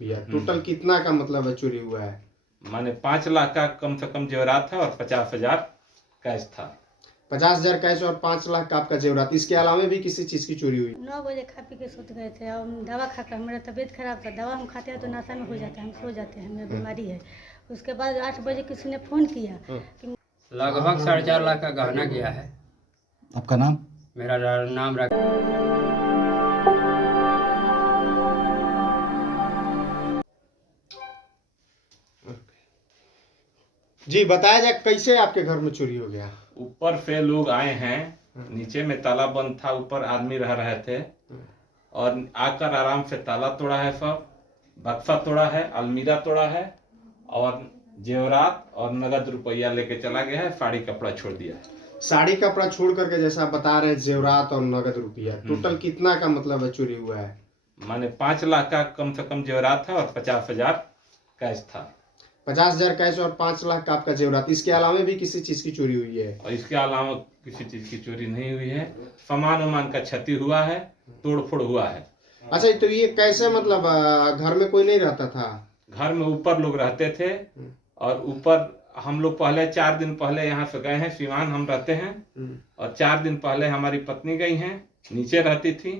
रुपया। टोटल कितना का मतलब चोरी हुआ है? माने 5 लाख का कम से कम जेवरात था और 50,000 कैश था। 50,000 कैश और 5 लाख का आपका जेवरात। इसके अलावा भी किसी चीज की चोरी हुई? 9 बजे खा पी के सोते गए थे और दवा खाकर मेरा तबीयत खराब था। दवा हम खाते हैं तो नशा में हो जाता है, हम सो जाते हैं, मेरी बीमारी है। उसके बाद 8 बजे किसी ने फ़ोन किया कि लगभग 4.5 लाख का गहना गया है। आपका नाम? मेरा नाम जी बताया जाए कैसे आपके घर में चोरी हो गया? ऊपर से लोग आए हैं, नीचे में ताला बंद था, ऊपर आदमी रह रहे थे और आकर आराम से ताला तोड़ा है, सब बक्सा तोड़ा है, अलमीरा तोड़ा है और जेवरात और नगद रुपया लेके चला गया है। साड़ी कपड़ा छोड़ दिया है। साड़ी कपड़ा छोड़ करके जैसा आप बता रहे हैं जेवरात और नगद रुपया, टोटल कितना का मतलब चोरी हुआ है? माने 5 लाख का कम से कम जेवरात था और 50,000 कैश था। 50,000 कैश और 5 लाख का आपका जेवरात। इसके अलावा भी किसी चीज की चोरी हुई है? और इसके अलावा किसी चीज की चोरी नहीं हुई है। सामान उमान का क्षति हुआ है, तोड़ फोड़ हुआ है। अच्छा, तो ये कैसे मतलब घर में कोई नहीं रहता था? घर में ऊपर लोग रहते थे और ऊपर हम लोग पहले 4 दिन पहले यहाँ से गए हैं। सिवान हम रहते हैं और 4 दिन पहले हमारी पत्नी गई हैं, नीचे रहती थी।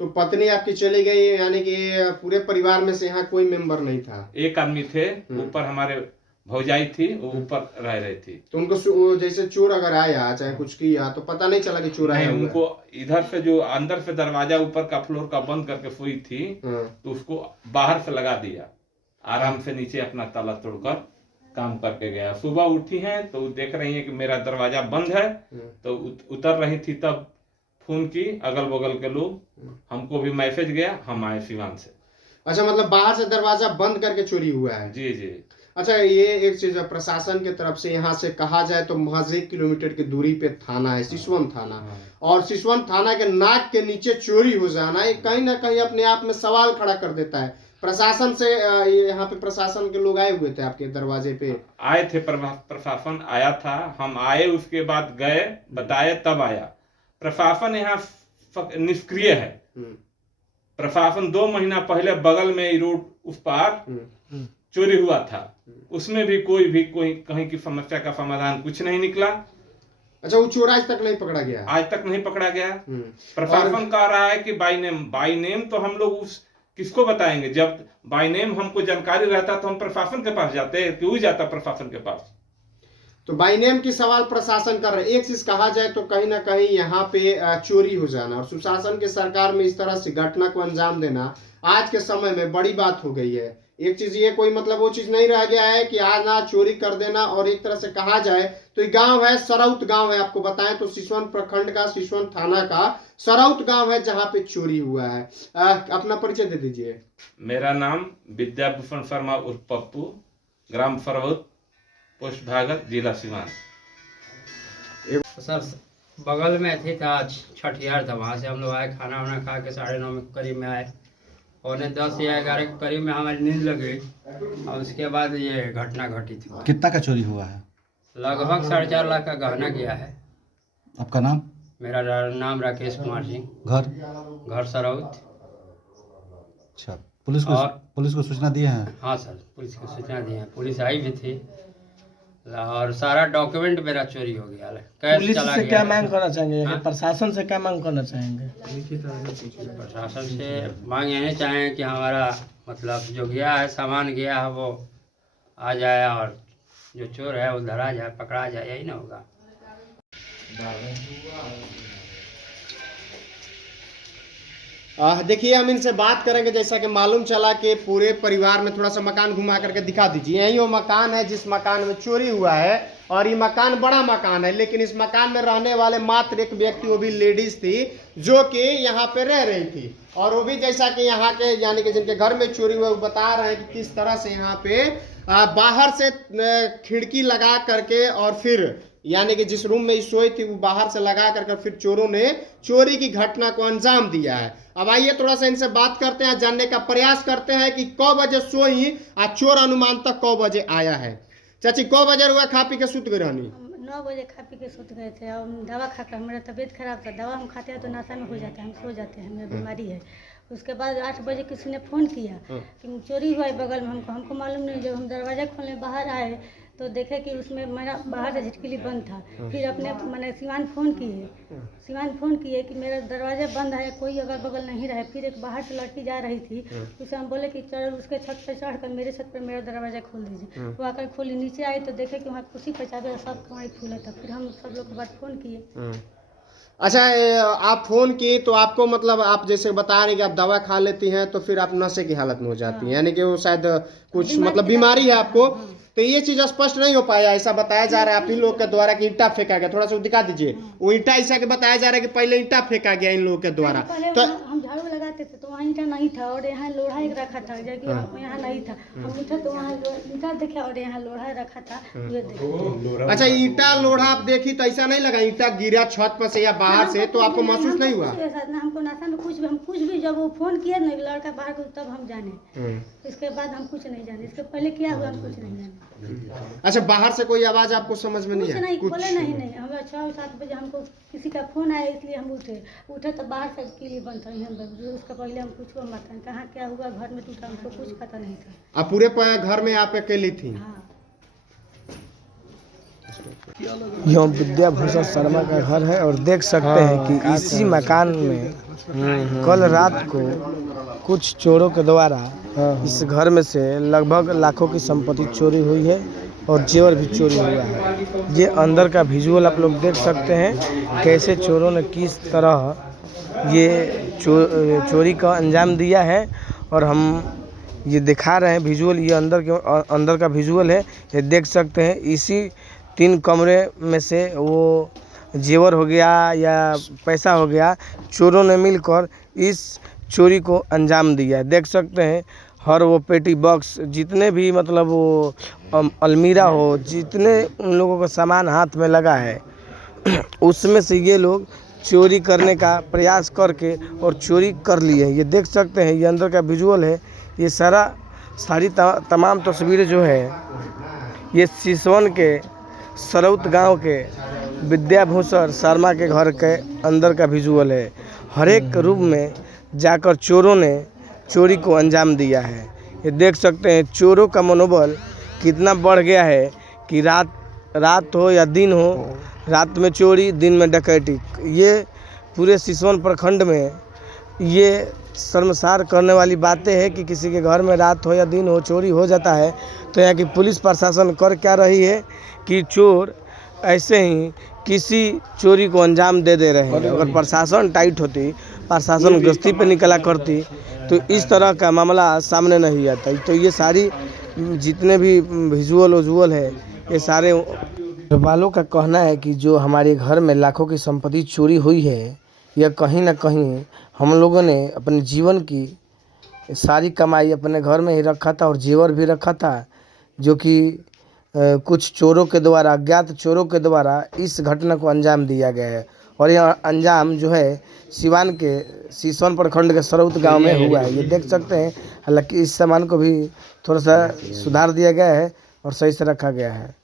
तो पत्नी आपकी चली गई, यानी कि पूरे परिवार में से यहाँ कोई मेंबर नहीं था? एक आदमी थे ऊपर, हमारे भौजाई थी, वो ऊपर रह रही थी। तो उनको जैसे चोर अगर आया चाहे कुछ किया तो पता नहीं चला कि चोर आया? उनको इधर से जो अंदर से दरवाजा ऊपर का फ्लोर का बंद करके सोई थी, तो उसको बाहर से लगा दिया, आराम से नीचे अपना ताला तोड़कर काम करके गया। सुबह उठी हैं तो देख रही हैं कि मेरा दरवाजा बंद है, तो उतर रही थी, तब फोन की अगल बगल के लोग, हमको भी मैसेज गया, हम आए सिवान से। अच्छा, मतलब बाहर से दरवाजा बंद करके चोरी हुआ है? जी जी। अच्छा, ये एक चीज है, प्रशासन की तरफ से यहाँ से कहा जाए तो महज 1 किलोमीटर की दूरी पे थाना है, सिसवन थाना, और सिसवन थाना के नाक के नीचे चोरी हो जाना ये कहीं ना कहीं अपने आप में सवाल खड़ा कर देता है। प्रशासन से यहाँ पे प्रशासन के लोग आए हुए थे आपके दरवाजे पे? आए थे, प्रशासन आया था, हम आए, उसके बाद गए, बताए, तब आया। प्रशासन यहाँ निष्क्रिय है। प्रशासन 2 महीना पहले बगल में रोड उस पार चोरी हुआ था, उसमें भी कोई कहीं की समस्या का समाधान कुछ नहीं निकला। अच्छा, वो चोर आज तक नहीं पकड़ा गया? आज तक नहीं पकड़ा गया। प्रशासन कह रहा है कि बाई नेम तो हम लोग उस किसको बताएंगे? जब बाई नेम हमको जानकारी रहता तो हम प्रशासन के पास जाते, क्यों जाता प्रशासन के पास? तो बाई नेम की सवाल प्रशासन कर रहे। एक चीज कहा जाए तो कहीं ना कहीं यहाँ पे चोरी हो जाना और सुशासन की सरकार में इस तरह से घटना को अंजाम देना आज के समय में बड़ी बात हो गई है। एक चीज ये कोई मतलब वो चीज नहीं रह गया है कि आज ना चोरी कर देना। और एक तरह से कहा जाए तो ये गांव है, सरौत गांव है, आपको बताएं तो सिसवन प्रखंड का, सिसवन थाना का सरौत गांव है जहां पे चोरी हुआ है। अपना परिचय दे दीजिए। मेरा नाम विद्याभूषण शर्मा उर्फ पप्पू, ग्राम सरौत, पोस्ट भागल, जिला सिवान। सर बगल में थी था, छठियार था, वहाँ से हम लोग आए, खाना वाना खा के 9:30 में करीब में आए, 9:45 या 11 के करीब में हमारी नींद लग गई और उसके बाद ये घटना घटी थी। कितना का चोरी हुआ है? लगभग 4.5 लाख का गहना गया है। आपका नाम? मेरा नाम राकेश कुमार सिंह, घर सरौत। अच्छा, पुलिस को सूचना दिए हैं? हाँ सर, पुलिस को सूचना दी है, पुलिस आई भी थी और सारा डॉक्यूमेंट मेरा चोरी हो गया। पुलिस से क्या मांग करना चाहेंगे? प्रशासन से क्या मांग करना चाहेंगे? प्रशासन से मांग यही चाहें कि हमारा मतलब जो गया है, सामान गया है, वो आ जाए और जो चोर है वो धरा जाए, पकड़ा जाए, यही ना होगा। देखिए, हम इनसे बात करेंगे। जैसा कि मालूम चला कि पूरे परिवार में थोड़ा सा मकान घुमा करके दिखा दीजिए। यही वो मकान है जिस मकान में चोरी हुआ है और ये मकान बड़ा मकान है, लेकिन इस मकान में रहने वाले मात्र एक व्यक्ति, वो भी लेडीज थी, जो कि यहाँ पे रह रही थी। और वो भी जैसा कि यहाँ के यानी कि जिनके घर में चोरी हुआ, वो बता रहे हैं कि किस तरह से यहाँ पे बाहर से खिड़की लगा करके और फिर यानी कि जिस रूम में सोई थी वो बाहर से लगा करके फिर चोरों ने चोरी की घटना को अंजाम दिया है। अब आइए थोड़ा सा इनसे बात करते हैं, जानने का प्रयास करते हैं कि कौ बजे सोई और चोर अनुमान तक कौ बजे आया है। चाची, कौ बजे हुआ खा पी के सुत गई रहनी? 9 बजे खा पी के सोते गए थे और दवा खाकर मेरा तबीयत खराब था। दवा हम खाते हैं तो नशा में हो जाता है, हम सो जाते हैं, मेरी बीमारी है। उसके बाद 8 बजे किसी ने फ़ोन किया कि चोरी हुआ है बगल में। हमको मालूम नहीं। जब हम दरवाज़ा खोलने बाहर आए तो देखे कि उसमें मेरा बाहर से झिटकिली बंद था। फिर अपने मैंने सिवान फ़ोन किए कि मेरा दरवाज़ा बंद है, कोई अगल बगल नहीं रहे। फिर एक बाहर से लड़की जा रही थी, उसे हम बोले कि चढ़ उसके छत पर चढ़ कर मेरे छत पर मेरा दरवाज़ा खोल दीजिए। वो आकर खोली, नीचे आई तो देखे कि वहाँ कुर्सी पर चाबी सब कमाई खुला था। फिर हम सब लोग के बाद फ़ोन किए। अच्छा, आप फोन किए तो आपको मतलब आप जैसे बता रहे हैं कि आप दवा खा लेती हैं तो फिर आप नशे की हालत में हो जाती हैं, यानी कि वो शायद कुछ मतलब बीमारी है आपको। तो ये चीज स्पष्ट नहीं हो पाया, ऐसा बताया जा रहा है आप ही लोग के द्वारा कि ईंटा फेंका गया। थोड़ा सा दिखा दीजिए वो ईंटा, ऐसा के बताया जा रहा है कि पहले ईंटा फेंका गया इन लोगों के द्वारा। पहले तो हम झाड़ू लगाते थे तो वहाँ ईंटा नहीं था और यहाँ लोढ़ा एक रखा था, जबकि यहाँ नहीं था। हम उठे तो वहाँ ईंटा देखे और यहाँ लोढ़ा रखा था, ये देखे। अच्छा, ईंटा लोढ़ा आप देखी तो ऐसा नहीं लगा ईंटा गिरा छत पर से या बाहर से, तो आपको महसूस नहीं हुआ? हमको नशा में कुछ भी जब वो फोन किया ना लड़का बाहर को तब हम जाने, इसके बाद हम कुछ नहीं जाने। इसके पहले क्या हुआ हम कुछ नहीं जाने। अच्छा, बाहर से कोई आवाज आपको समझ में नहीं कुछ है? नहीं बोले नहीं। हम 6-7 बजे हमको किसी का फोन आया इसलिए हम उठे तो बाहर से किली बंद था। उसका पहले हम कुछ मत कहाँ क्या हुआ घर में टूटा, हमको कुछ पता नहीं था। आप पूरे घर में आप अकेली थी? हाँ। यह विद्याभूषण शर्मा का घर है और देख सकते हैं कि इसी मकान में कल रात को कुछ चोरों के द्वारा इस घर में से लगभग लाखों की संपत्ति चोरी हुई है और जेवर भी चोरी हुआ है। ये अंदर का विजुअल आप लोग देख सकते हैं कैसे चोरों ने किस तरह ये चोरी का अंजाम दिया है। और हम ये दिखा रहे हैं विजुअल, ये अंदर का विजुअल है। ये देख सकते हैं इसी 3 कमरे में से वो जेवर हो गया या पैसा हो गया, चोरों ने मिलकर इस चोरी को अंजाम दिया है। देख सकते हैं हर वो पेटी बॉक्स जितने भी मतलब वो अलमीरा हो, जितने उन लोगों का सामान हाथ में लगा है उसमें से ये लोग चोरी करने का प्रयास करके और चोरी कर लिए। ये देख सकते हैं, ये अंदर का विजुअल है। ये सारी तमाम तस्वीरें जो है ये सिसवन के सरौत गांव के विद्याभूषण शर्मा के घर के अंदर का विजुअल है। हर एक रूम में जाकर चोरों ने चोरी को अंजाम दिया है। ये देख सकते हैं चोरों का मनोबल कितना बढ़ गया है कि रात हो या दिन हो, रात में चोरी, दिन में डकैती। ये पूरे सिसवन प्रखंड में ये शर्मसार करने वाली बातें हैं कि किसी के घर में रात हो या दिन हो चोरी हो जाता है। तो यहाँ की पुलिस प्रशासन कर क्या रही है कि चोर ऐसे ही किसी चोरी को अंजाम दे रहे हैं। अगर प्रशासन टाइट होती, प्रशासन गश्ती पे निकला करती तो इस तरह का मामला सामने नहीं आता। तो ये सारी जितने भी विजुअल है ये सारे वालों का कहना है कि जो हमारे घर में लाखों की संपत्ति चोरी हुई है, यह कहीं ना कहीं हम लोगों ने अपने जीवन की सारी कमाई अपने घर में ही रखा था और जेवर भी रखा था, जो कि कुछ चोरों के द्वारा, अज्ञात चोरों के द्वारा इस घटना को अंजाम दिया गया है। और यह अंजाम जो है सिवान के सिसवन प्रखंड के सरौत गांव में हुआ है। ये देख सकते हैं। हालांकि इस सामान को भी थोड़ा सा सुधार दिया गया है और सही से रखा गया है।